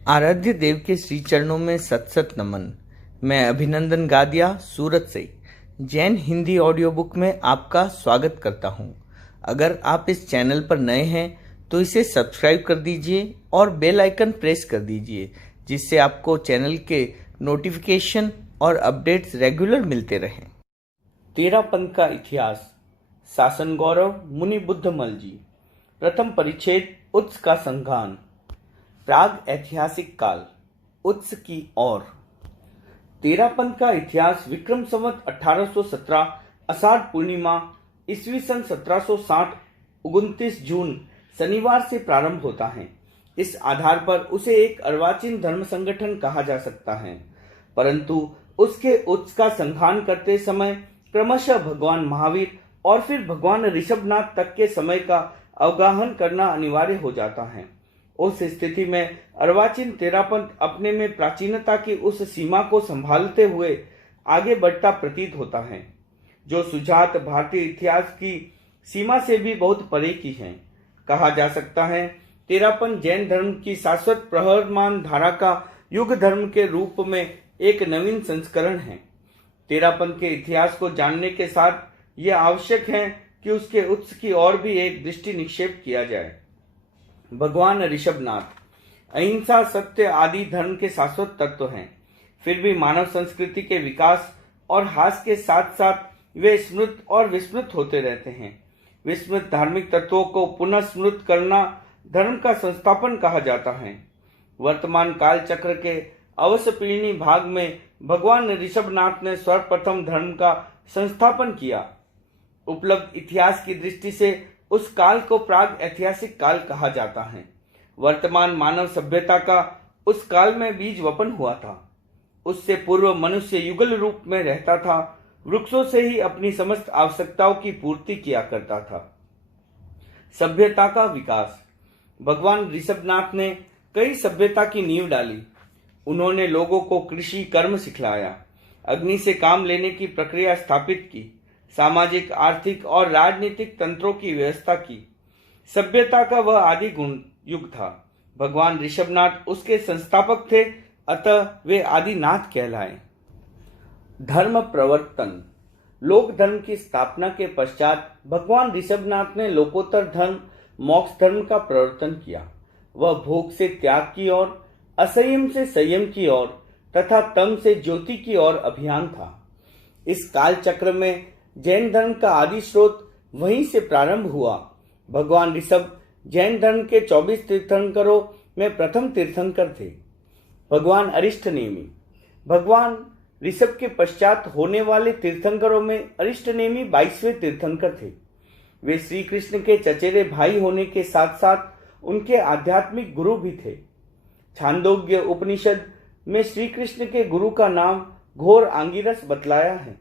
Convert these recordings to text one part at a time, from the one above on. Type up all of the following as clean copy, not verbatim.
आराध्य देव के श्री चरणों में सत सत नमन। मैं अभिनंदन गादिया सूरत से जैन हिंदी ऑडियो बुक में आपका स्वागत करता हूं। अगर आप इस चैनल पर नए हैं तो इसे सब्सक्राइब कर दीजिए और बेल आइकन प्रेस कर दीजिए, जिससे आपको चैनल के नोटिफिकेशन और अपडेट्स रेगुलर मिलते रहें। तेरापंथ का इतिहास। शासन गौरव मुनि बुद्धमल जी। प्रथम परिच्छेद उत्स का संघान। प्राग ऐतिहासिक काल। उत्स की ओर। तेरापंथ का इतिहास विक्रम संवत 1817 आषाढ़ पूर्णिमा ईस्वी सन 1760 29 जून शनिवार से प्रारंभ होता है। इस आधार पर उसे एक अर्वाचीन धर्म संगठन कहा जा सकता है, परंतु उसके उत्स का संघान करते समय क्रमशः भगवान महावीर और फिर भगवान ऋषभनाथ तक के समय का अवगाहन करना अनिवार्य हो जाता है। उस स्थिति में अर्वाचीन तेरापंथ अपने में प्राचीनता की उस सीमा को संभालते हुए आगे बढ़ता प्रतीत होता है, जो सुजात भारतीय इतिहास की सीमा से भी बहुत परे की है। कहा जा सकता है तेरापंथ जैन धर्म की शाश्वत प्रवर्तमान धारा का युग धर्म के रूप में एक नवीन संस्करण है। तेरापंथ के इतिहास को जानने के साथ यह आवश्यक है कि उसके उत्स की ओर भी एक दृष्टि निक्षेप किया जाए। भगवान ऋषभनाथ अहिंसा सत्य आदि धर्म के शाश्वत तत्व हैं। फिर भी मानव संस्कृति के विकास और ह्रास के साथ साथ वे स्मृत और विस्मृत होते रहते हैं। विस्मृत धार्मिक तत्वों को पुनः स्मृत करना धर्म का संस्थापन कहा जाता है। वर्तमान काल चक्र के अवसर्पिणी भाग में भगवान ऋषभनाथ ने सर्वप्रथम धर्म का संस्थापन किया। उपलब्ध इतिहास की दृष्टि से उस काल को प्राग ऐतिहासिक काल कहा जाता है। वर्तमान मानव सभ्यता का उस काल में बीज वपन हुआ था। उससे पूर्व मनुष्य युगल रूप में रहता था, वृक्षों से ही अपनी समस्त आवश्यकताओं की पूर्ति किया करता था। सभ्यता का विकास। भगवान ऋषभनाथ ने कई सभ्यता की नींव डाली। उन्होंने लोगों को कृषि कर्म सिखलाया, अग्नि से काम लेने की प्रक्रिया स्थापित की, सामाजिक आर्थिक और राजनीतिक तंत्रों की व्यवस्था की। सभ्यता का वह आदि गुण युग था। भगवान ऋषभनाथ उसके संस्थापक थे, अतः वे आदिनाथ कहलाए। धर्म प्रवर्तन। लोक धर्म की स्थापना के पश्चात भगवान ऋषभनाथ ने लोकोत्तर धर्म मोक्ष धर्म का प्रवर्तन किया। वह भोग से त्याग की ओर, असंयम से संयम की ओर तथा तम से ज्योति की ओर अभियान था। इस काल चक्र में जैन धर्म का आदि स्रोत वहीं से प्रारंभ हुआ। भगवान ऋषभ जैन धर्म के 24 तीर्थंकरों में प्रथम तीर्थंकर थे। भगवान अरिष्टनेमी। भगवान ऋषभ के पश्चात होने वाले तीर्थंकरों में अरिष्टनेमी 22वें तीर्थंकर थे। वे श्री कृष्ण के चचेरे भाई होने के साथ साथ उनके आध्यात्मिक गुरु भी थे। छांदोग्य उपनिषद में श्री कृष्ण के गुरु का नाम घोर आंगिरस बतलाया है।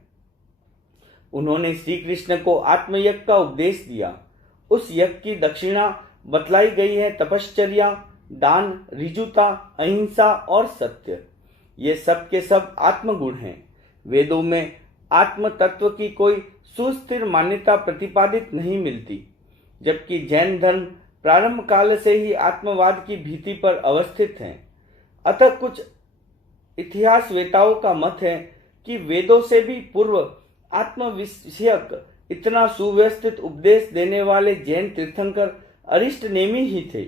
उन्होंने श्री कृष्ण को आत्मयज्ञ का उपदेश दिया। उस यज्ञ की दक्षिणा बतलाई गई है तपश्चर्या, दान, ऋजुता, अहिंसा और सत्य। ये सब के सब आत्मगुण हैं। वेदों में आत्म तत्व की कोई सुस्थिर मान्यता प्रतिपादित नहीं मिलती, जबकि जैन धर्म प्रारंभ काल से ही आत्मवाद की भीति पर अवस्थित है। अतः कुछ इतिहासवेताओं का मत है कि वेदों से भी पूर्व आत्म विषयक इतना सुव्यवस्थित उपदेश देने वाले जैन तीर्थंकर अरिष्टनेमी ही थे।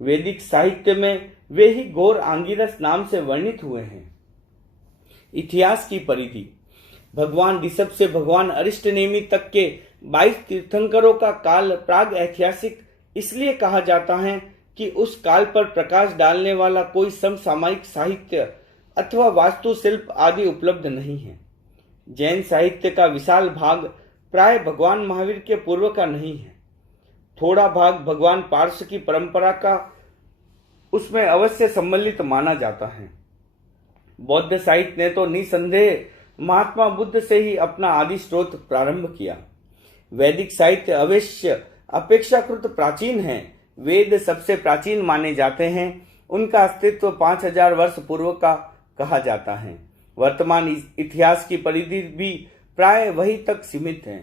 वैदिक साहित्य में वे ही घोर आंगिरस नाम से वर्णित हुए हैं। इतिहास की परिधि। भगवान ऋषभ से भगवान अरिष्टनेमी तक के 22 तीर्थंकरों का काल प्राग ऐतिहासिक इसलिए कहा जाता है कि उस काल पर प्रकाश डालने वाला कोई समसामयिक साहित्य अथवा वास्तुशिल्प आदि उपलब्ध नहीं है। जैन साहित्य का विशाल भाग प्राय भगवान महावीर के पूर्व का नहीं है। थोड़ा भाग भगवान पार्श की परंपरा का उसमें अवश्य सम्मिलित माना जाता है। बौद्ध साहित्य ने तो निसंदेह महात्मा बुद्ध से ही अपना आदि स्रोत प्रारंभ किया। वैदिक साहित्य अवश्य अपेक्षाकृत प्राचीन है। वेद सबसे प्राचीन माने जाते हैं। उनका अस्तित्व 5000 वर्ष पूर्व का कहा जाता है। वर्तमान इतिहास की परिधि भी प्राय वही तक सीमित है।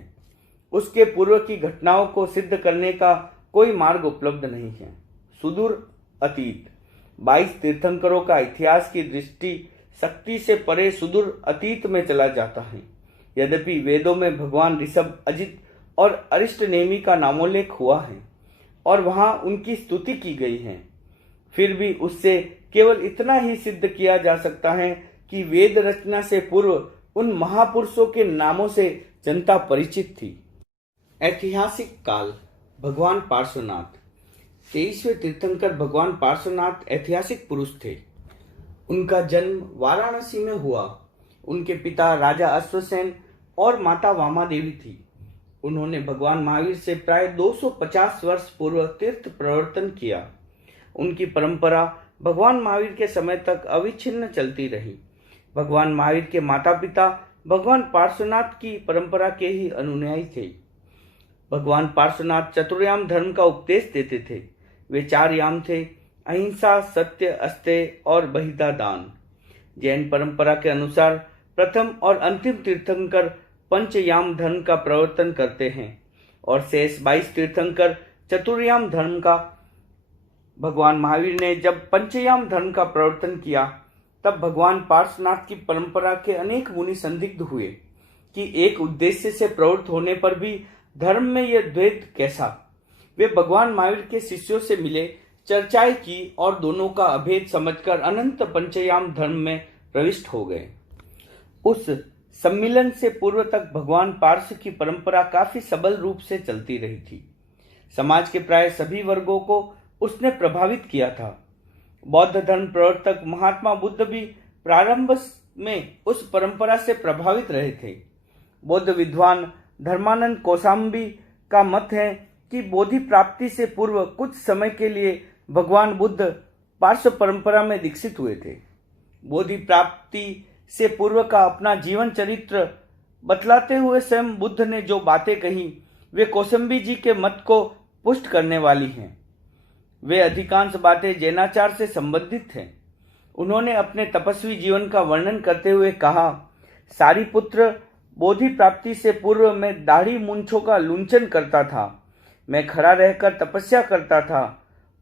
उसके पूर्व की घटनाओं को सिद्ध करने का कोई मार्ग उपलब्ध नहीं है। सुदूर अतीत। 22 तीर्थंकरों का इतिहास की दृष्टि शक्ति से परे सुदूर अतीत में चला जाता है। यद्यपि वेदों में भगवान ऋषभ, अजित और अरिष्टनेमि का नामोल्लेख हुआ है और वहां उनकी स्तुति की गई है, फिर भी उससे केवल इतना ही सिद्ध किया जा सकता है कि वेद रचना से पूर्व उन महापुरुषों के नामों से जनता परिचित थी। ऐतिहासिक काल। भगवान पार्श्वनाथ। 23वें तीर्थंकर भगवान पार्श्वनाथ ऐतिहासिक पुरुष थे। उनका जन्म वाराणसी में हुआ। उनके पिता राजा अश्वसेन और माता वामा देवी थी। उन्होंने भगवान महावीर से प्राय 250 वर्ष पूर्व तीर्थ प्रवर्तन किया। उनकी परंपरा भगवान महावीर के समय तक अविच्छिन्न चलती रही। भगवान महावीर के माता पिता भगवान पार्श्वनाथ की परंपरा के ही अनुयायी थे। भगवान पार्श्वनाथ चतुर्याम धर्म का उपदेश देते थे। वे 4 याम थे: अहिंसा, सत्य, अस्तेय और बहिदा दान। जैन परंपरा के अनुसार प्रथम और अंतिम तीर्थंकर पंचयाम धर्म का प्रवर्तन करते हैं और शेष 22 तीर्थंकर चतुर्याम धर्म का। भगवान महावीर ने जब पंचयाम धर्म का प्रवर्तन किया तब भगवान पार्श्वनाथ की परंपरा के अनेक मुनि संदिग्ध हुए कि एक उद्देश्य से प्रवृत्त होने पर भी धर्म में यह द्वैत कैसा। वे भगवान महावीर के शिष्यों से मिले, चर्चाएं की और दोनों का अभेद समझकर अनंत पंचयाम धर्म में प्रविष्ट हो गए। उस सम्मिलन से पूर्व तक भगवान पार्श्व की परंपरा काफी सबल रूप से चलती रही थी। समाज के प्राय सभी वर्गों को उसने प्रभावित किया था। बौद्ध धर्म प्रवर्तक महात्मा बुद्ध भी प्रारंभ में उस परंपरा से प्रभावित रहे थे। बौद्ध विद्वान धर्मानंद कौशाम्बी का मत है कि बोधि प्राप्ति से पूर्व कुछ समय के लिए भगवान बुद्ध पार्श्व परंपरा में दीक्षित हुए थे। बोधि प्राप्ति से पूर्व का अपना जीवन चरित्र बतलाते हुए स्वयं बुद्ध ने जो बातें कही वे कौशाम्बी जी के मत को पुष्ट करने वाली हैं। वे अधिकांश बातें जैनाचार से संबंधित हैं। उन्होंने अपने तपस्वी जीवन का वर्णन करते हुए कहा, सारिपुत्र, बोधि प्राप्ति से पूर्व मैं दाढ़ी मूंछों का लुंचन करता था। मैं खड़ा रहकर तपस्या करता था,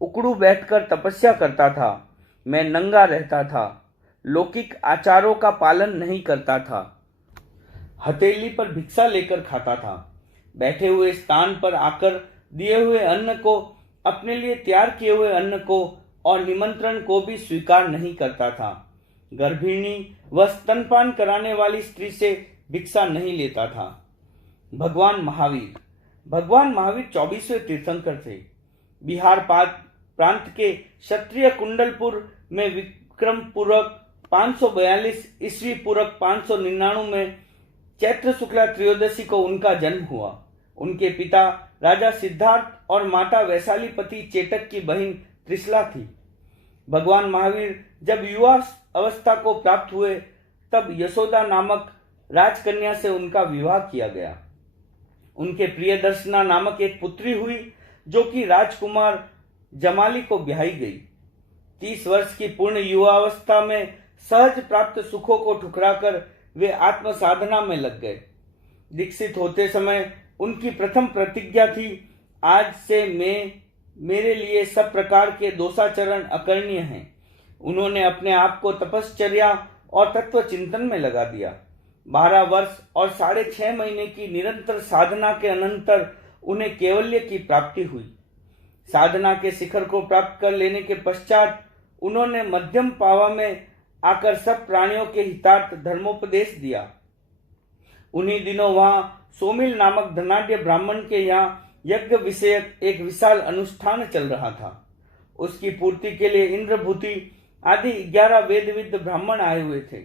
उकड़ू बैठकर तपस्या करता था। मैं नंगा रहता था, लौकिक आचारों का पालन नहीं करता था, हथेली पर भिक्षा लेकर खाता था, बैठे हुए स्थान पर आकर दिए हुए अन्न को, अपने लिए तैयार किए हुए अन्न को और निमंत्रण को भी स्वीकार नहीं करता था। गर्भिणी व स्तनपान कराने वाली स्त्री से भिक्षा नहीं लेता था। भगवान महावीर। भगवान महावीर 24वें तीर्थंकर थे। बिहार प्रांत के क्षत्रिय कुंडलपुर में विक्रम पूर्वक 542 ईस्वी पूर्वक 599 में चैत्र शुक्ला त्रयोदशी को उनका जन्म हुआ। उनके पिता राजा सिद्धार्थ और माता वैशालीपति चेटक की बहन त्रिशला थी। भगवान महावीर जब युवा अवस्था को प्राप्त हुए तब यशोदा नामक राजकन्या से उनका विवाह किया गया। उनके प्रियदर्शना नामक एक पुत्री हुई जो कि राजकुमार जमाली को ब्याही गई। 30 वर्ष की पूर्ण युवावस्था में सहज प्राप्त सुखों को ठुकराकर वे आत्म साधना में लग गए। दीक्षित होते समय उनकी प्रथम प्रतिज्ञा थी, आज से मेरे लिए सब प्रकार के दोषाचरण अकरणीय हैं। उन्होंने अपने आप को तपश्चर्या और तत्व चिंतन में लगा दिया। 12 वर्ष और 6.5 महीने की निरंतर साधना के अनंतर उन्हें कैवल्य की प्राप्ति हुई। साधना के शिखर को प्राप्त कर लेने के पश्चात उन्होंने मध्यम पावा में आकर सब प्राणियों के हितार्थ धर्मोपदेश दिया। उन्हीं दिनों वहां सोमिल नामक धनाढ्य ब्राह्मण के यहाँ यज्ञ विषयक एक विशाल अनुष्ठान चल रहा था। उसकी पूर्ति के लिए इंद्रभूति आदि 11 वेदविद्ध ब्राह्मण आए हुए थे।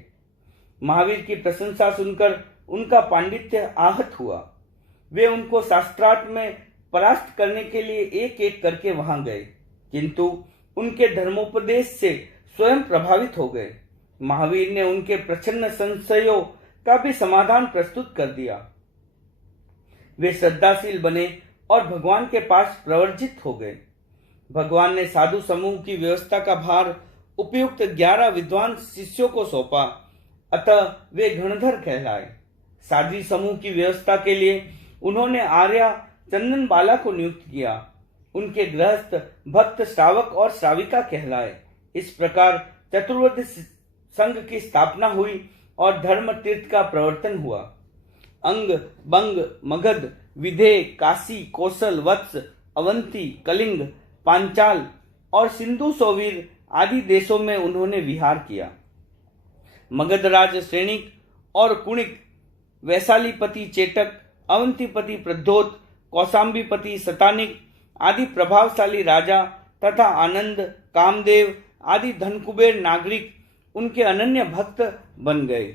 महावीर की प्रशंसा सुनकर उनका पांडित्य आहत हुआ। वे उनको शास्त्रार्थ में परास्त करने के लिए एक एक करके वहां गए, किंतु उनके धर्मोपदेश से स्वयं प्रभावित हो गए। महावीर ने उनके प्रच्छन्न संशयों का भी समाधान प्रस्तुत कर दिया। वे श्रद्धाशील बने और भगवान के पास प्रवर्जित हो गए। भगवान ने साधु समूह की व्यवस्था का भार उपयुक्त 11 विद्वान शिष्यों को सौंपा, अतः वे गणधर कहलाए। साधी समूह की व्यवस्था के लिए उन्होंने आर्या चंदन बाला को नियुक्त किया। उनके गृहस्थ भक्त श्रावक और श्राविका कहलाए। इस प्रकार चतुर्वेद संघ की स्थापना हुई और धर्म तीर्थ का प्रवर्तन हुआ। अंग, बंग, मगध, विदेह, काशी, कौशल, वत्स, अवंती, कलिंग, पांचाल और सिंधु सौवीर आदि देशों में उन्होंने विहार किया। मगधराज श्रेणिक और कुणिक, वैशालीपति चेटक, अवंतीपति प्रद्योत, कौशाम्बीपति शतानिक आदि प्रभावशाली राजा तथा आनंद, कामदेव आदि धनकुबेर नागरिक उनके अनन्य भक्त बन गए।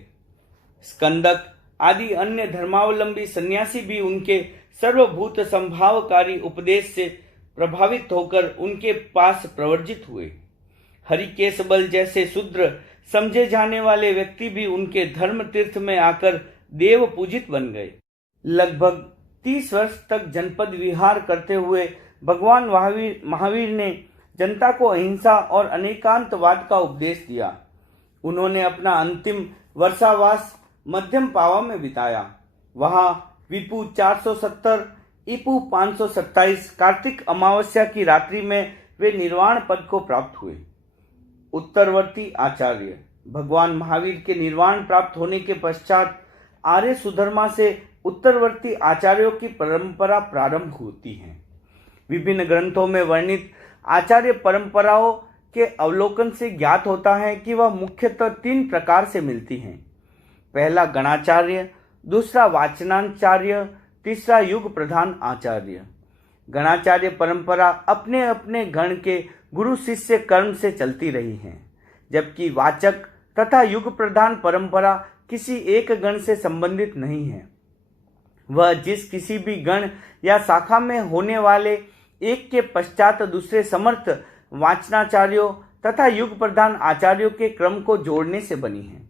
स्कंदक आदि अन्य धर्मावलंबी सन्यासी भी उनके सर्वभूत संभावकारी उपदेश से प्रभावित होकर उनके पास प्रवर्जित हुए। हरिकेश बल जैसे शूद्र समझे जाने वाले व्यक्ति भी उनके धर्म तीर्थ में आकर देव पूजित बन गए। लगभग 30 वर्ष तक जनपद विहार करते हुए भगवान महावीर ने जनता को अहिंसा और अनेकांतवाद का उपदेश दिया। उन्होंने अपना अंतिम वर्षावास मध्यम पावा में बिताया। वहां विपु 470 ईपू 527 कार्तिक अमावस्या की रात्रि में वे निर्वाण पद को प्राप्त हुए। उत्तरवर्ती आचार्य भगवान महावीर के निर्वाण प्राप्त होने के पश्चात आर्य सुधर्मा से उत्तरवर्ती आचार्यों की परंपरा प्रारंभ होती है। विभिन्न ग्रंथों में वर्णित आचार्य परंपराओं के अवलोकन से ज्ञात होता है कि वह मुख्यतः 3 प्रकार से मिलती हैं। पहला गणाचार्य, दूसरा वाचनाचार्य, तीसरा युग प्रधान आचार्य। गणाचार्य परंपरा अपने अपने गण के गुरु शिष्य कर्म से चलती रही है, जबकि वाचक तथा युग प्रधान परंपरा किसी एक गण से संबंधित नहीं है। वह जिस किसी भी गण या शाखा में होने वाले एक के पश्चात दूसरे समर्थ वाचनाचार्यों तथा युग प्रधान आचार्यों के क्रम को जोड़ने से बनी है।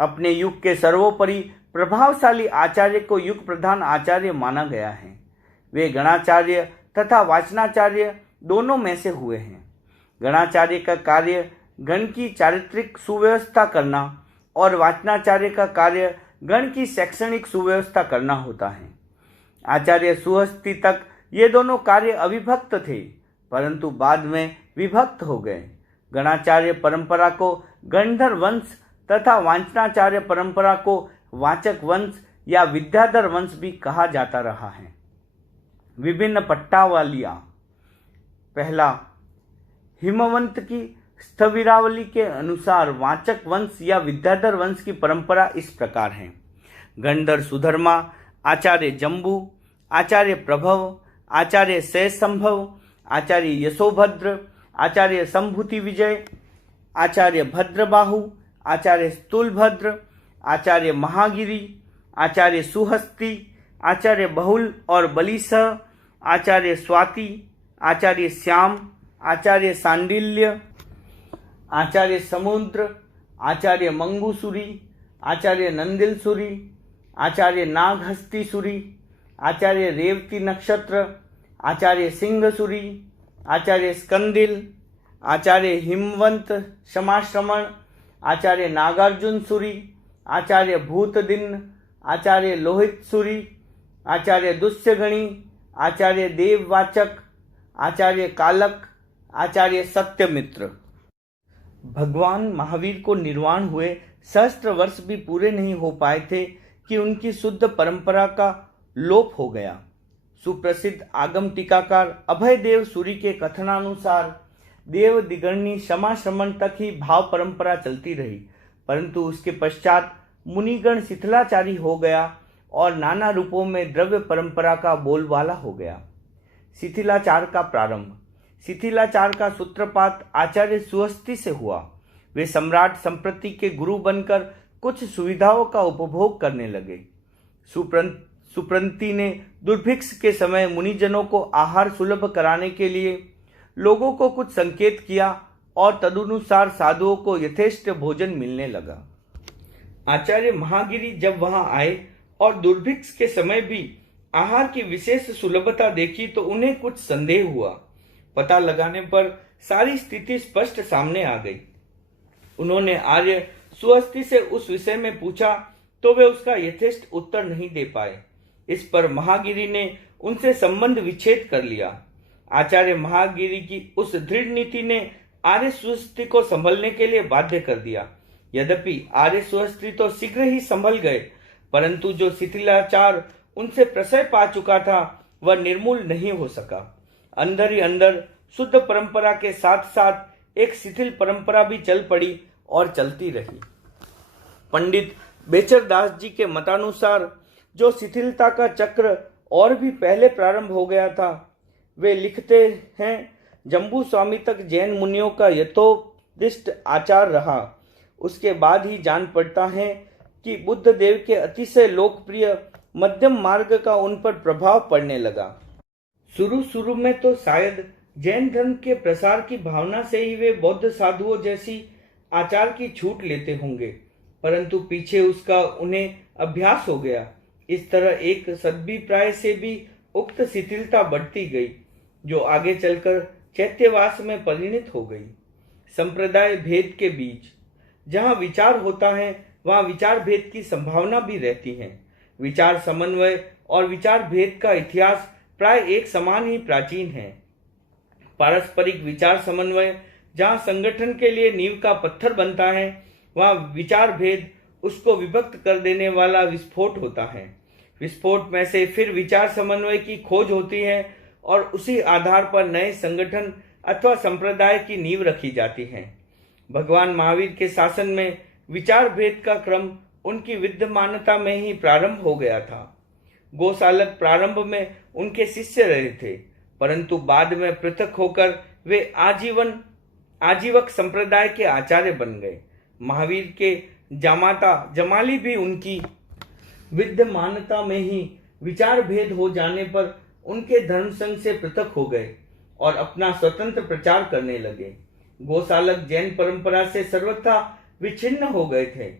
अपने युग के सर्वोपरि प्रभावशाली आचार्य को युग प्रधान आचार्य माना गया है। वे गणाचार्य तथा वाचनाचार्य दोनों में से हुए हैं। गणाचार्य का कार्य गण की चारित्रिक सुव्यवस्था करना और वाचनाचार्य का कार्य गण की शैक्षणिक सुव्यवस्था करना होता है। आचार्य सुहस्ती तक ये दोनों कार्य अविभक्त थे, परंतु बाद में विभक्त हो गए। गणाचार्य परंपरा को गणधर वंश तथा वाचनाचार्य परंपरा को वाचक वंश या विद्याधर वंश भी कहा जाता रहा है। विभिन्न पट्टावलियां। पहला, हिमवंत की स्थविरावली के अनुसार वाचक वंश या विद्याधर वंश की परंपरा इस प्रकार है। गणधर सुधर्मा, आचार्य जम्बू, आचार्य प्रभव, आचार्य शैसंभव, आचार्य यशोभद्र, आचार्य संभूति विजय, आचार्य भद्रबाहु, आचार्य स्थूलभद्र, आचार्य महागिरी, आचार्य सुहस्ती, आचार्य बहुल और बलिसह, आचार्य स्वाति, आचार्य श्याम, आचार्य सांडिल्य, आचार्य समुद्र, आचार्य मंगूसुरी, आचार्य नंदिलसुरी, आचार्य नागहस्तीसुरी, आचार्य रेवती नक्षत्र, आचार्य सिंहसुरी, आचार्य स्कंदिल, आचार्य हिमवंत समाश्रमण, आचार्य नागार्जुन सुरी, आचार्य भूतदिन, आचार्य लोहितसुरी, आचार्य दुष्यगणी, आचार्य देववाचक, आचार्य कालक, आचार्य सत्यमित्र। भगवान महावीर को निर्वाण हुए सहस्त्र वर्ष भी पूरे नहीं हो पाए थे कि उनकी शुद्ध परंपरा का लोप हो गया। सुप्रसिद्ध आगम टीकाकार अभय देव सूरी के कथनानुसार देव दिगर्णी क्षमाश्रमण तक ही भाव परंपरा चलती रही, परंतु उसके पश्चात मुनिगण शिथिलाचारी हो गया और नाना रूपों में द्रव्य परंपरा का बोलबाला हो गया। शिथिलाचार का प्रारंभ। शिथिलाचार का सूत्रपात आचार्य सुहस्ती से हुआ। वे सम्राट संप्रति के गुरु बनकर कुछ सुविधाओं का उपभोग करने लगे। सुप्रंति ने दुर्भिक्ष के समय मुनिजनों को आहार सुलभ कराने के लिए लोगों को कुछ संकेत किया और तदनुसार साधुओं को यथेष्ट भोजन मिलने लगा। आचार्य महागिरी जब वहां आए और दुर्भिक्ष के समय भी आहार की विशेष सुलभता देखी तो उन्हें कुछ संदेह हुआ। पता लगाने पर सारी स्थिति स्पष्ट सामने आ गई। उन्होंने आर्य सुहस्ती से उस विषय में पूछा तो वे उसका यथेष्ट उत्तर नहीं दे पाए। इस पर महागिरी ने उनसे संबंध विच्छेद कर लिया। आचार्य महागिरी की उस दृढ़ नीति ने आर्य सुहस्ती को संभलने के लिए बाध्य कर दिया। यद्यपि आर्य सुहस्ती तो शीघ्र ही संभल गए, परंतु जो शिथिलाचार उनसे प्रशय पा चुका था वह निर्मूल नहीं हो सका। अंदर ही अंदर शुद्ध परंपरा के साथ साथ एक शिथिल परंपरा भी चल पड़ी और चलती रही। पंडित बेचर दास जी के मतानुसार जो शिथिलता का चक्र और भी पहले प्रारंभ हो गया था, वे लिखते हैं, जम्बू स्वामी तक जैन मुनियों का यथोदिष्ट आचार रहा। उसके बाद ही जान पड़ता है कि बुद्ध देव के अतिशय लोकप्रिय मध्यम मार्ग का उन पर प्रभाव पड़ने लगा। शुरू में तो शायद जैन धर्म के प्रसार की भावना से ही वे बौद्ध साधुओं जैसी आचार की छूट लेते होंगे, परंतु पीछे उसका उन्हें अभ्यास हो गया। इस तरह एक सद्भिप्राय से भी उक्त शिथिलता बढ़ती गई, जो आगे चलकर चैत्यवास में परिणत हो गई। संप्रदाय भेद के बीच जहां विचार होता है, वहां विचार भेद की संभावना भी रहती है। विचार समन्वय और विचार भेद का इतिहास प्राय एक समान ही प्राचीन है। पारस्परिक विचार समन्वय जहां संगठन के लिए नींव का पत्थर बनता है, वहां विचार भेद उसको विभक्त कर देने वाला विस्फोट होता है। विस्फोट में से फिर विचार समन्वय की खोज होती है और उसी आधार पर नए संगठन अथवा संप्रदाय की नींव रखी जाती है। भगवान महावीर के शासन में विचार भेद का क्रम उनकी विद्यमानता में ही प्रारंभ हो गया था। गोसालक प्रारंभ में उनके शिष्य रहे थे, परंतु बाद में पृथक होकर वे आजीवक संप्रदाय के आचार्य बन गए। महावीर के जामाता जमाली भी उनकी विद्यमानता में ही विचार भेद हो जाने पर उनके धर्म संघ से पृथक हो गए और अपना स्वतंत्र प्रचार करने लगे। गोसालक जैन परंपरा से सर्वथा विच्छिन्न हो गए थे,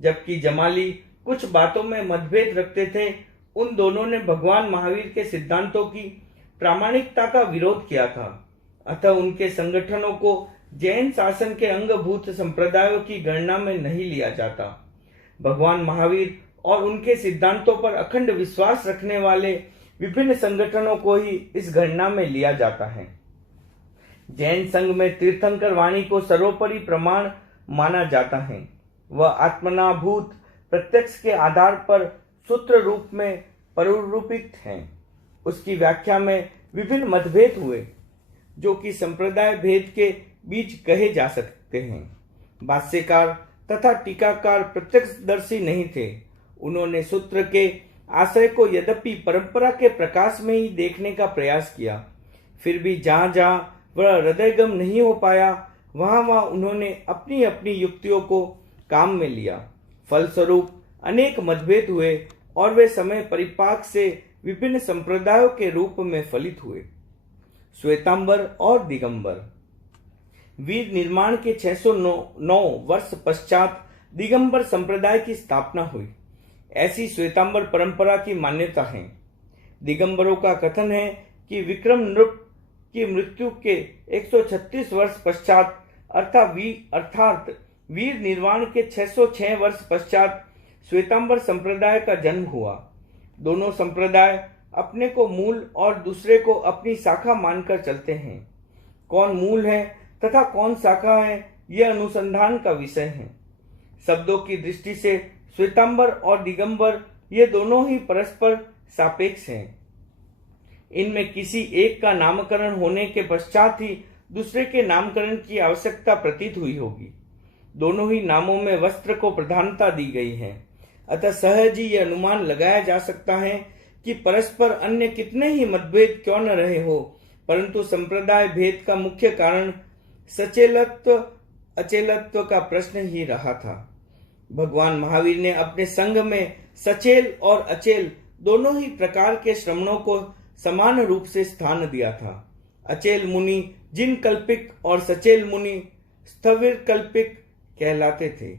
जबकि जमाली कुछ बातों में मतभेद रखते थे। उन दोनों ने भगवान महावीर के सिद्धांतों की प्रामाणिकता का विरोध किया था, अतः उनके संगठनों को जैन शासन के अंगभूत संप्रदायों की गणना में नहीं लिया जाता। भगवान महावीर और उनके सिद्धांतों पर अखंड विश्वास रखने वाले विभिन्न संगठनों को ही इस गणना में लिया जाता है। जैन संघ में तीर्थंकर वाणी को सर्वोपरि प्रमाण माना जाता है। वह आत्मनाभूत प्रत्यक्ष के आधार पर सूत्र रूप में परिरूपित है। उसकी व्याख्या में विभिन्न मतभेद हुए, जो कि संप्रदाय भेद के बीच कहे जा सकते हैं। भाष्यकार तथा टीकाकार प्रत्यक्षदर्शी नहीं थे। उन्होंने सूत्र के आशय को यद्यपि परंपरा के प्रकाश में ही देखने का प्रयास किया, फिर भी जहां जहां वह हृदयगम नहीं हो पाया, वहां वहां उन्होंने अपनी अपनी युक्तियों को काम में लिया। फलस्वरूप अनेक मतभेद हुए और वे समय परिपाक से विभिन्न संप्रदायों के रूप में फलित हुए। श्वेतांबर और दिगंबर। वीर निर्माण के 609 वर्ष पश्चात दिगंबर संप्रदाय की स्थापना हुई, ऐसी श्वेतांबर परंपरा की मान्यता है। दिगंबरों का कथन है कि विक्रम नृप की मृत्यु के 136 वर्ष पश्चात अर्थात वीर निर्वाण के 606 वर्ष पश्चात श्वेतांबर संप्रदाय का जन्म हुआ। दोनों संप्रदाय अपने को मूल और दूसरे को अपनी शाखा मानकर चलते हैं। कौन मूल है तथा कौन शाखा है, यह अनुसंधान का विषय है। शब्दों की दृष्टि से श्वेतांबर और दिगंबर ये दोनों ही परस्पर सापेक्ष हैं। इनमें किसी एक का नामकरण होने के पश्चात ही दूसरे के नामकरण की आवश्यकता प्रतीत हुई होगी। दोनों ही नामों में वस्त्र को प्रधानता दी गई है, अतः सहज ही यह अनुमान लगाया जा सकता है कि परस्पर अन्य कितने ही मतभेद क्यों न रहे हो, परंतु संप्रदाय भेद का मुख्य कारण सचेलत्व अचेलत्व का प्रश्न ही रहा था। भगवान महावीर ने अपने संघ में सचेल और अचेल दोनों ही प्रकार के श्रमणों को समान रूप से स्थान दिया था। अचेल मुनि जिन कल्पिक और सचेल मुनि स्थविर कल्पिक कहलाते थे।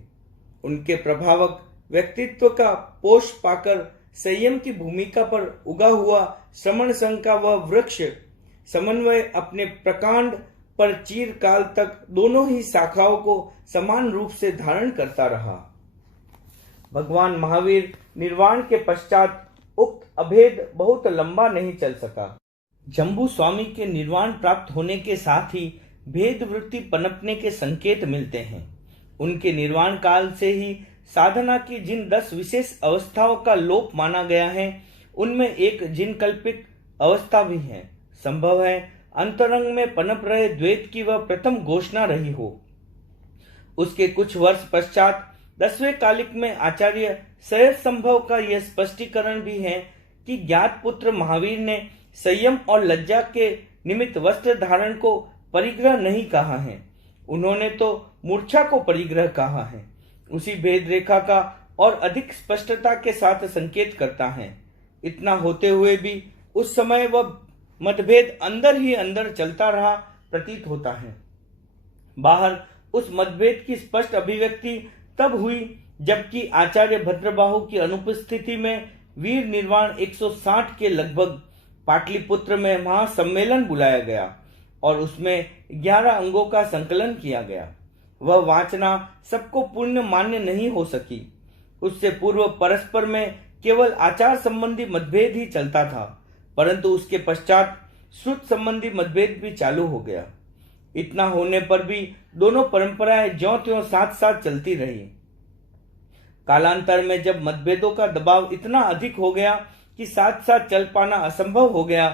उनके प्रभावक व्यक्तित्व का पोष पाकर संयम की भूमिका पर उगा हुआ श्रमण संघ का वह वृक्ष समन्वय अपने प्रकांड पर चिरकाल तक दोनों ही शाखाओं को समान रूप से धारण करता रहा। भगवान महावीर निर्वाण के पश्चात उक्त अभेद बहुत लंबा नहीं चल सका। जम्बू स्वामी के निर्वाण प्राप्त होने के साथ ही भेद वृत्ति पनपने के संकेत मिलते हैं। उनके निर्वाण काल से ही साधना की जिन 10 विशेष अवस्थाओं का लोप माना गया है, उनमें एक जिन कल्पित अवस्था भी है। संभव है अंतरंग में पनप रहे द्वैत की वह प्रथम घोषणा रही हो। उसके कुछ वर्ष पश्चात 10वें कालिक में आचार्य सहज संभव का यह स्पष्टीकरण भी है कि ज्ञात पुत्र महावीर ने संयम और लज्जा के निमित्त वस्त्र धारण को परिग्रह नहीं कहा है, उन्होंने तो मूर्छा को परिग्रह कहा है। उसी भेद रेखा का और अधिक स्पष्टता के साथ संकेत करता है। इतना होते हुए भी उस समय वह मतभेद अंदर ही अंदर चलता रहा प्रतीत होता है। बाहर उस मतभेद की स्पष्ट अभिव्यक्ति तब हुई जबकि आचार्य भद्रबाहु की अनुपस्थिति में वीर निर्वाण 160 के लगभग पाटलिपुत्र में महासम्मेलन बुलाया गया और उसमें 11 अंगों का संकलन किया गया। वह वाचना सबको पूर्ण मान्य नहीं हो सकी। उससे पूर्व परस्पर में केवल आचार संबंधी मतभेद ही चलता था, परंतु उसके पश्चात श्रुत संबंधी मतभेद भी चालू हो गया। इतना होने पर भी दोनों परंपराएं ज्यों त्यों साथ साथ चलती रही। कालांतर में जब मतभेदों का दबाव इतना अधिक हो गया कि साथ साथ चल पाना असंभव हो गया,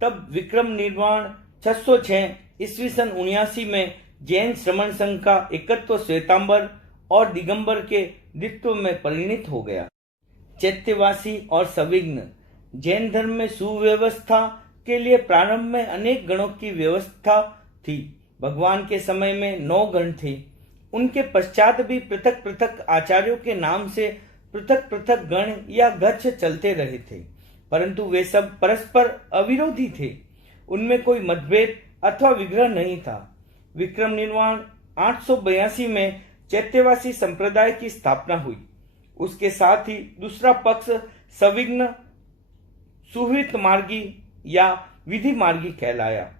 तब विक्रम निर्वाण 606 ईस्वी सन 79 में जैन श्रमण संघ का एकत्व श्वेतांबर और दिगंबर के द्वित्व में परिणित हो गया। चैत्यवासी और सविघ्न जैन धर्म में सुव्यवस्था के लिए प्रारंभ में अनेक गणों की व्यवस्था थी। भगवान के समय में 9 गण थे। उनके पश्चात भी पृथक पृथक आचार्यों के नाम से पृथक पृथक गण या गच्छ चलते रहे थे, परंतु वे सब परस्पर अविरोधी थे। उनमें कोई मतभेद अथवा विग्रह नहीं था। विक्रम निर्वाण 882 में चैत्यवासी संप्रदाय की स्थापना हुई। उसके साथ ही दूसरा पक्ष सविघ्न सुहृत मार्गी या विधि मार्गी कहलाया।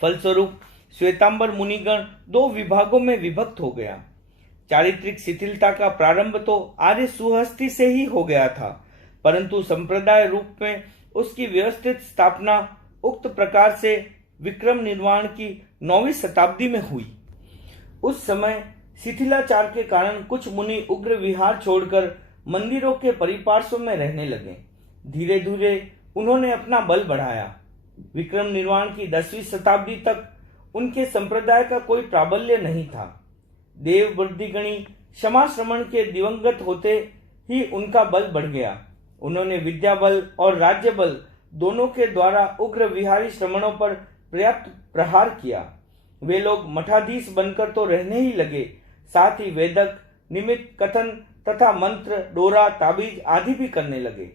फलस्वरूप श्वेतांबर मुनिगण 2 विभागों में विभक्त हो गया। चारित्रिक शिथिलता का प्रारंभ तो आर्य सुहस्ती से ही हो गया था, परंतु संप्रदाय रूप में उसकी व्यवस्थित स्थापना उक्त प्रकार से विक्रम निर्वाण की 9वीं शताब्दी में हुई। उस समय शिथिलाचार के कारण कुछ मुनि उग्र विहार छोड़कर मंदिरों के परिपार्श्व में रहने लगे। धीरे धीरे उन्होंने अपना बल बढ़ाया। विक्रम निर्वाण की 10वीं शताब्दी तक उनके संप्रदाय का कोई प्राबल्य नहीं था। देव बुद्धिगणी क्षमा श्रमण के दिवंगत होते ही उनका बल बढ़ गया। उन्होंने विद्या बल और राज्य बल दोनों के द्वारा उग्र विहारी श्रमणों पर पर्याप्त प्रहार किया। वे लोग मठाधीश बनकर तो रहने ही लगे, साथ ही वेदक निमित्त कथन तथा मंत्र डोरा ताबीज आदि भी करने लगे।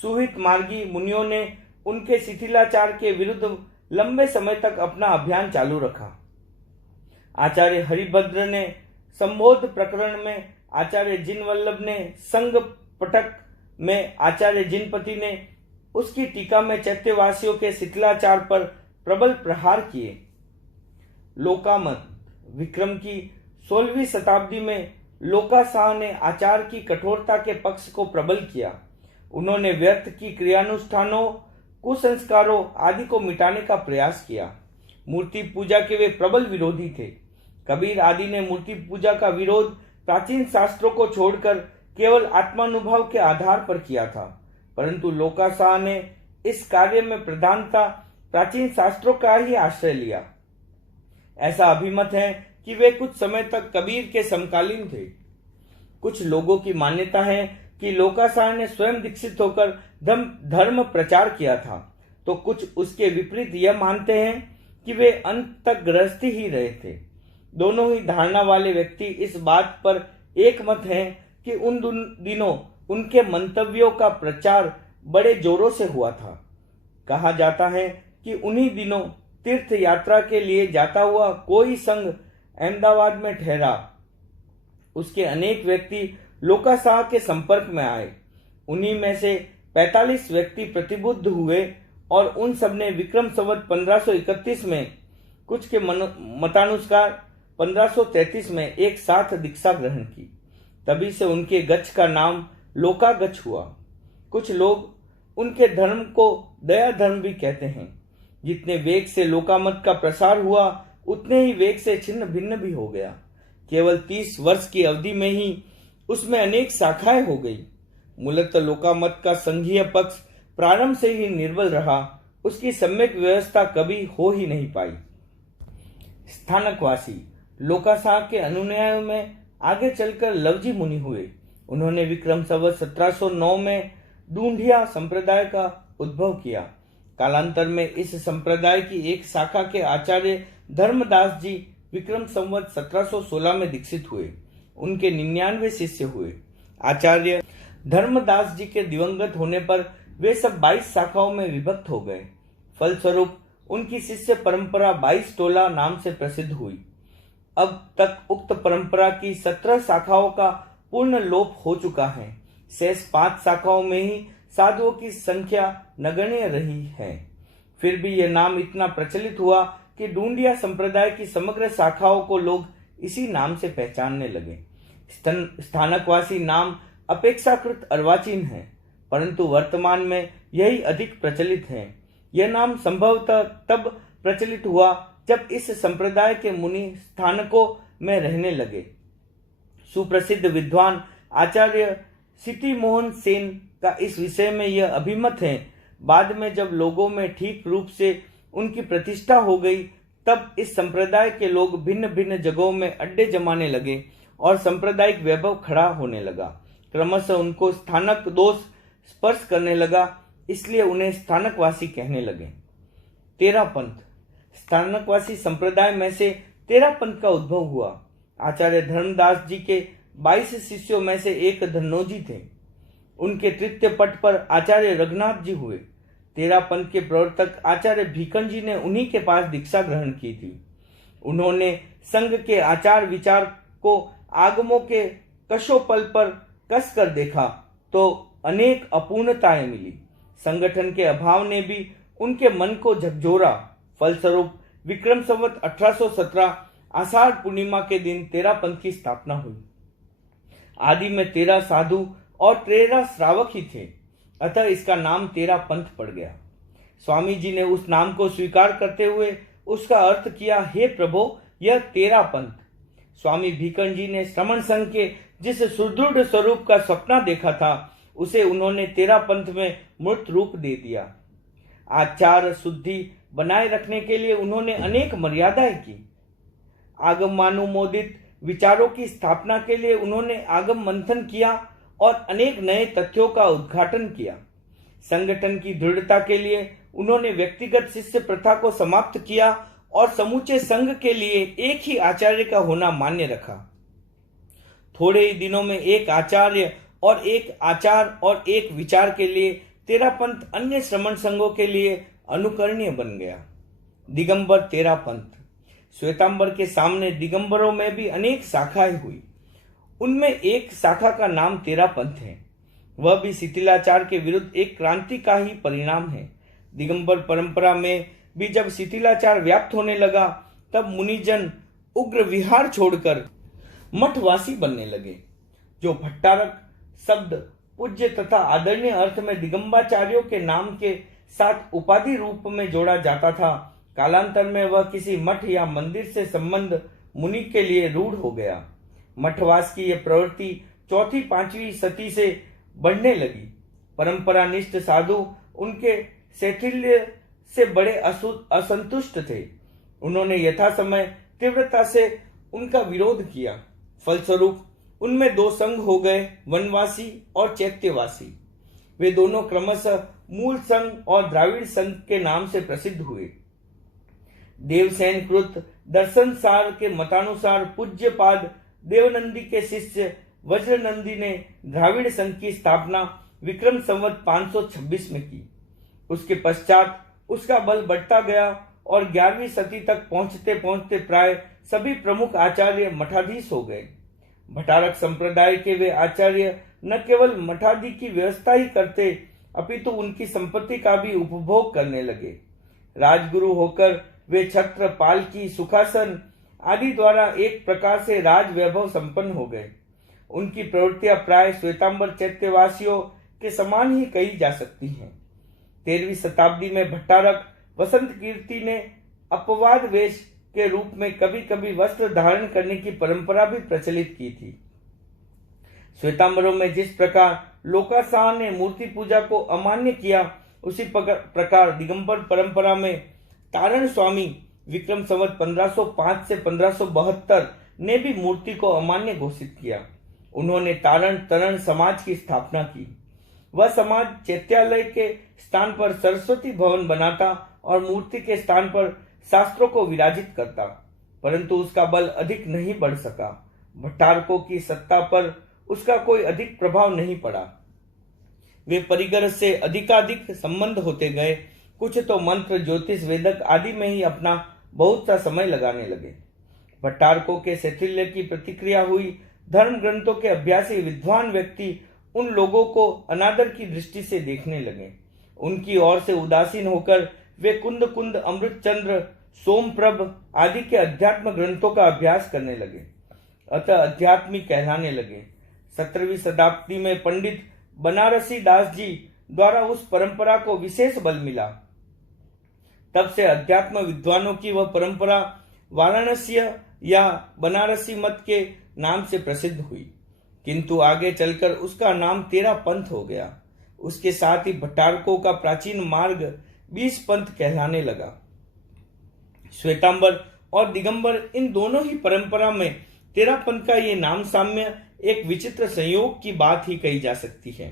सुहित मार्गी मुनियों ने उनके शिथिलाचार के विरुद्ध लंबे समय तक अपना अभियान चालू रखा। आचार्य हरिभद्र ने संबोध प्रकरण में, आचार्य जिन वल्लभ ने संग पटक में, आचार्य जिनपति ने उसकी टीका में चैत्यवासियों के शिथिलाचार पर प्रबल प्रहार किए। लोकामत विक्रम की 16वीं शताब्दी में लोका शाह ने आचार की कठोरता के पक्ष को प्रबल किया। उन्होंने व्यर्थ की क्रियानुष्ठानों, कुसंस्कारों आदि को मिटाने का प्रयास किया। मूर्ति पूजा के वे प्रबल विरोधी थे। कबीर आदि ने मूर्ति पूजा का विरोध प्राचीन शास्त्रों को छोड़कर केवल आत्मानुभव के आधार पर किया था, परंतु लोका शाह ने इस कार्य में प्रधानता प्राचीन शास्त्रों का ही आश्रय लिया। ऐसा अभिमत है कि वे कुछ समय तक कबीर के समकालीन थे। कुछ लोगों की मान्यता है कि लोका शाह ने स्वयं दीक्षित होकर धर्म प्रचार किया था, तो कुछ उसके विपरीत यह मानते हैं कि वे अंत तक गृहस्थी ही रहे थे। दोनों ही धारणा वाले व्यक्ति इस बात पर एक मत हैं कि उन दिनों उनके मंतव्यों का प्रचार बड़े जोरों से हुआ था। कहा जाता है कि उन्हीं दिनों तीर्थ यात्रा के लिए जाता हुआ कोई संघ अहमदाबाद में ठहरा। उसके अनेक व्यक्ति लोका शाह के संपर्क में आए। उन्हीं में से 45 व्यक्ति प्रतिबुद्ध हुए और उन सब ने विक्रम संवत 1531 में, कुछ के मतानुसार 1533 में एक साथ दीक्षा ग्रहण की। तभी से उनके गच्छ का नाम लोका गच्छ हुआ। कुछ लोग उनके धर्म को दया धर्म भी कहते हैं। जितने वेग से लोकामत का प्रसार हुआ, उतने ही वेग से छिन्न भिन्न भी हो गया। केवल 30 वर्ष की अवधि में ही उसमें अनेक शाखाएं हो गई। मूलतः लोकामत का संघीय पक्ष प्रारंभ से ही निर्बल रहा, उसकी सम्यक व्यवस्था कभी हो ही नहीं पाई। स्थानकवासी लोकासार के अनुयायियों में आगे चलकर लवजी मुनि हुए। उन्होंने विक्रम संवत 1709 में ढूंढिया संप्रदाय का उद्भव किया। कालांतर में इस संप्रदाय की एक शाखा के आचार्य धर्मदास जी विक्रम संवत 1716 में दीक्षित हुए। उनके 99 शिष्य हुए। आचार्य धर्मदास जी के दिवंगत होने पर वे सब 22 शाखाओं में विभक्त हो गए। फलस्वरूप उनकी शिष्य परंपरा 22 टोला नाम से प्रसिद्ध हुई। अब तक उक्त परंपरा की 17 शाखाओं का पूर्ण लोप हो चुका है। शेष 5 शाखाओं में ही साधुओं की संख्या नगण्य रही है। फिर भी यह नाम इतना प्रचलित हुआ कि ढूंढिया संप्रदाय की समग्र शाखाओं को लोग इसी नाम से पहचानने लगे। स्थानकवासी नाम अपेक्षाकृत अर्वाचीन है, परंतु वर्तमान में यही अधिक प्रचलित है। यह नाम संभवतः तब प्रचलित हुआ जब इस संप्रदाय के मुनि स्थानकों में रहने लगे। सुप्रसिद्ध विद्वान आचार्य सिटी मोहन सेन का इस विषय में यह अभिमत है। बाद में जब लोगों में ठीक रूप से उनकी प्रतिष्ठा हो गई, तब इस संप्रदाय के लोग भिन्न भिन्न जगहों में अड्डे जमाने लगे और सांप्रदायिक वैभव खड़ा होने लगा। क्रमशः उनको स्थानक दोष स्पर्श करने लगा, इसलिए उन्हें स्थानकवासी कहने लगे। 13 पंथ स्थानकवासी संप्रदाय में से 13 पंथ का उद्भव हुआ। आचार्य धर्मदास जी के 22 शिष्यों में से एक धन्नोजी थे। उनके तृतीय पट पर आचार्य रघुनाथ जी हुए। 13 पंथ के प्रवर्तक आचार्य भीकन जी ने उन्हीं के पास दीक्षा ग्रहण की थी। उन्होंने संघ के आचार विचार को आगमों के कशोपल पर कस कर देखा तो अनेक अपूर्णताएं मिली। संगठन के अभाव ने भी उनके मन को झकझोरा। फलस्वरूप विक्रम संवत 1817 आषाढ़ पूर्णिमा के दिन 13 पंथ की स्थापना हुई। आदि में 13 साधु और 13 श्रावक ही थे, अतः इसका नाम 13 पंथ पड़ गया। स्वामी जी ने उस नाम को स्वीकार करते हुए उसका अर्थ किया, हे प्रभो, यह 13 पंथ। स्वामी भीकन जी ने श्रमण संघ के जिस सुदृढ़ स्वरूप का सपना देखा था, उसे उन्होंने 13 पंथ में मूर्त रूप दे दिया। आचार शुद्धि बनाए रखने के लिए उन्होंने अनेक मर्यादाएं की। आगमानुमोदित विचारों की स्थापना के लिए उन्होंने आगम मंथन किया और अनेक नए तथ्यों का उद्घाटन किया। संगठन की दृढ़ता के लिए उन्होंने व्यक्तिगत शिष्य प्रथा को समाप्त किया और समूचे संघ के लिए एक ही आचार्य का होना मान्य रखा। थोड़े ही दिनों में एक आचार्य और एक आचार और एक विचार के लिए 13 पंथ अन्य श्रमण संघों के लिए अनुकरणीय बन गया। दिगंबर 13 पंथ। श्वेतांबर के सामने दिगंबरों में भी अनेक शाखाएं हुई। उनमें एक शाखा का नाम 13 पंथ है। वह भी शिथिलाचार के विरुद्ध एक क्रांति का ही परिणाम है। दिगंबर परंपरा में भी जब शिथिलाचार व्याप्त होने लगा, तब मुनिजन उग्र विहार छोड़कर मठवासी बनने लगे। जो भट्टारक शब्द पूज्य तथा आदरणीय अर्थ में दिगंबाचार्यों के नाम के साथ उपाधि रूप में जोड़ा जाता था, कालांतर में वह किसी मठ या मंदिर से संबंध मुनि के लिए रूढ़ हो गया। मठवास की यह प्रवृत्ति 4वीं-5वीं सदी से बढ़ने लगी। परंपरानिष्ठ साधु उनके शैथिल्य से बड़े असंतुष्ट थे। उन्होंने यथासमय तीव्रता से उनका विरोध किया। फलस्वरूप उनमें 2 संघ हो गए, वनवासी और चैत्यवासी। वे दोनों क्रमशः मूल संघ और द्राविड़ संघ के नाम से प्रसिद्ध हुए। देवसेन कृत दर्शन सार के मतानुसार पूज्यपाद देवनंदी के शिष्य वज्रनंदी ने द्राविड़ संघ की स्थापना विक्रम संवत 526 में की। उसके पश्चात उसका बल बढ़ता गया और 11वीं सदी तक पहुंचते पहुंचते प्राय सभी प्रमुख आचार्य मठाधीश हो गए। भट्टारक संप्रदाय के वे आचार्य न केवल मठाधि की व्यवस्था ही करते, अपितु उनकी संपत्ति का भी उपभोग करने लगे। राजगुरु होकर वे छत्र, पालकी, सुखासन आदि द्वारा एक प्रकार से राज वैभव संपन्न हो गए। उनकी प्रवृत्तियां प्राय श्वेतांबर चैत्यवासियों के समान ही कही जा सकती हैं। 13वीं शताब्दी में भट्टारक वसंत कीर्ति ने अपवाद वेश के रूप में कभी कभी वस्त्र धारण करने की परंपरा भी प्रचलित की थी। श्वेतांबरों में जिस प्रकार लोकाशाह ने मूर्ति पूजा को अमान्य किया, उसी प्रकार दिगंबर परंपरा में तारण स्वामी विक्रम संवत 1505 से 1572 ने भी मूर्ति को अमान्य घोषित किया। उन्होंने तारण तरण समाज की स्थापना की। वह समाज चैत्यालय के स्थान पर सरस्वती भवन बनाता और मूर्ति के स्थान पर शास्त्रों को विराजित करता, परंतु उसका बल अधिक नहीं बढ़ सका। भट्टारकों की सत्ता पर उसका कोई अधिक प्रभाव नहीं पड़ा। वे परिगर से अधिकाधिक संबंध होते गए। कुछ तो मंत्र, ज्योतिष, वेदक आदि में ही अपना बहुत सा समय लगाने लगे। भट्टारकों के शैथिल्य की प्रतिक्रिया हुई। धर्म ग्रंथों के अभ्यासी विद्वान व्यक्ति उन लोगों को अनादर की दृष्टि से देखने लगे। उनकी ओर से उदासीन होकर वे कुंद कुंद, अमृतचंद्र, सोमप्रभ आदि के अध्यात्म ग्रंथों का अभ्यास करने लगे, अतः अध्यात्मी कहलाने लगे। 17वीं शताब्दी में पंडित बनारसी दास जी द्वारा उस परंपरा को विशेष बल मिला। तब से अध्यात्म विद्वानों की वह परंपरा वाराणसी या बनारसी मत के नाम से प्रसिद्ध हुई, किंतु आगे चलकर उसका नाम 13 पंथ हो गया। उसके साथ ही भट्टारकों का प्राचीन मार्ग 20 पंथ कहलाने लगा। श्वेतांबर और दिगंबर इन दोनों ही परंपरा में 13 पंथ का ये नाम साम्य एक विचित्र संयोग की बात ही कही जा सकती है।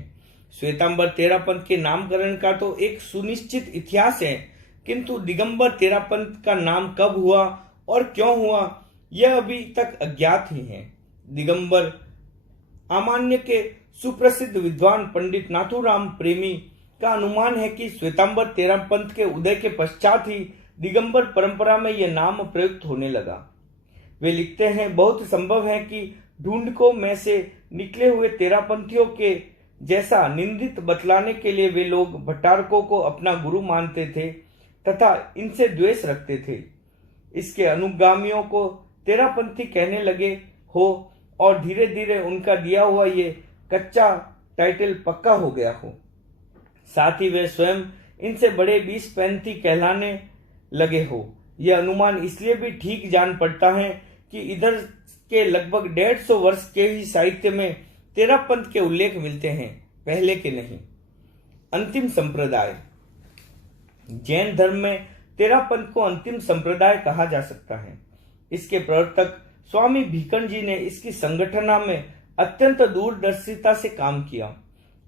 श्वेतांबर 13 पंथ के नामकरण का तो एक सुनिश्चित इतिहास है, किंतु दिगंबर 13 पंथ का नाम कब हुआ और क्यों हुआ, यह अभी तक अज्ञात ही है। दिगंबर अमान्य के सुप्रसिद्ध विद्वान पंडित नाथूराम प्रेमी का अनुमान है कि श्वेतांबर 13 पंथ के उदय के पश्चात ही दिगंबर परंपरा में यह नाम प्रयुक्त होने लगा। वे लिखते हैं, बहुत संभव है कि ढूंढकों में से निकले हुए 13 पंथियों के जैसा निंदित बतलाने के लिए वे लोग भट्टारकों को अपना गुरु मानते थे तथा इनसे द्वेष रखते थे। इसके अनुगामियों को 13 पंथी कहने लगे हो और धीरे धीरे उनका दिया हुआ ये कच्चा टाइटल पक्का हो गया हो। साथ ही वे स्वयं इनसे बड़े 20 पंथी कहलाने लगे हो। यह अनुमान इसलिए भी ठीक जान पड़ता है कि इधर के लगभग 150 वर्ष के ही साहित्य में 13 पंथ के उल्लेख मिलते हैं, पहले के नहीं। अंतिम संप्रदाय। जैन धर्म में 13 पंथ को अंतिम संप्रदाय कहा जा सकता है। इसके प्रवर्तक स्वामी भीकन जी ने इसकी संगठना में अत्यंत दूरदर्शिता से काम किया।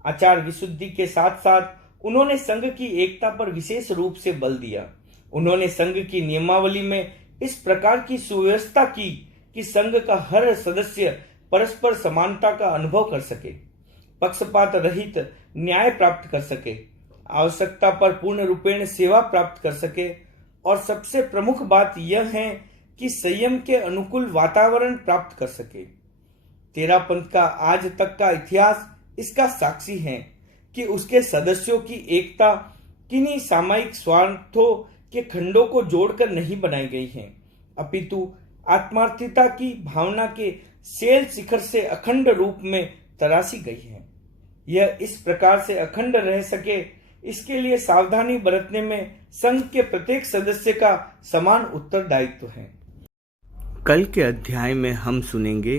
आचार विशुद्धि के साथ साथ उन्होंने संघ की एकता पर विशेष रूप से बल दिया। उन्होंने संघ की नियमावली में इस प्रकार की सुव्यवस्था की कि संघ का हर सदस्य परस्पर समानता का अनुभव कर सके, पक्षपात रहित न्याय प्राप्त कर सके, आवश्यकता पर पूर्ण रूपेण सेवा प्राप्त कर सके, और सबसे प्रमुख बात यह है कि संयम के अनुकूल वातावरण प्राप्त कर सके। 13 पंथ का आज तक का इतिहास इसका साक्षी है कि उसके सदस्यों की एकता किन्हीं सामायिक स्वार्थों के खंडों को जोड़कर नहीं बनाई गई है, अपितु आत्मार्थिता की भावना के शैल शिखर से अखंड रूप में तराशी गई है। यह इस प्रकार से अखंड रह सके, इसके लिए सावधानी बरतने में संघ के प्रत्येक सदस्य का समान उत्तरदायित्व है। कल के अध्याय में हम सुनेंगे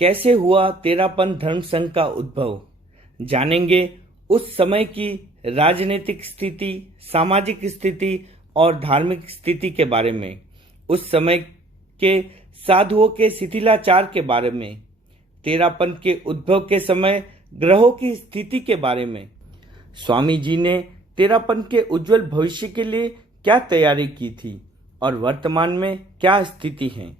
कैसे हुआ 13 पंथ धर्म संघ का उद्भव, जानेंगे उस समय की राजनीतिक स्थिति, सामाजिक स्थिति और धार्मिक स्थिति के बारे में, उस समय के साधुओं के शिथिलाचार के बारे में, 13 पंथ के उद्भव के समय ग्रहों की स्थिति के बारे में, स्वामी जी ने 13 पंथ के उज्जवल भविष्य के लिए क्या तैयारी की थी और वर्तमान में क्या स्थिति है।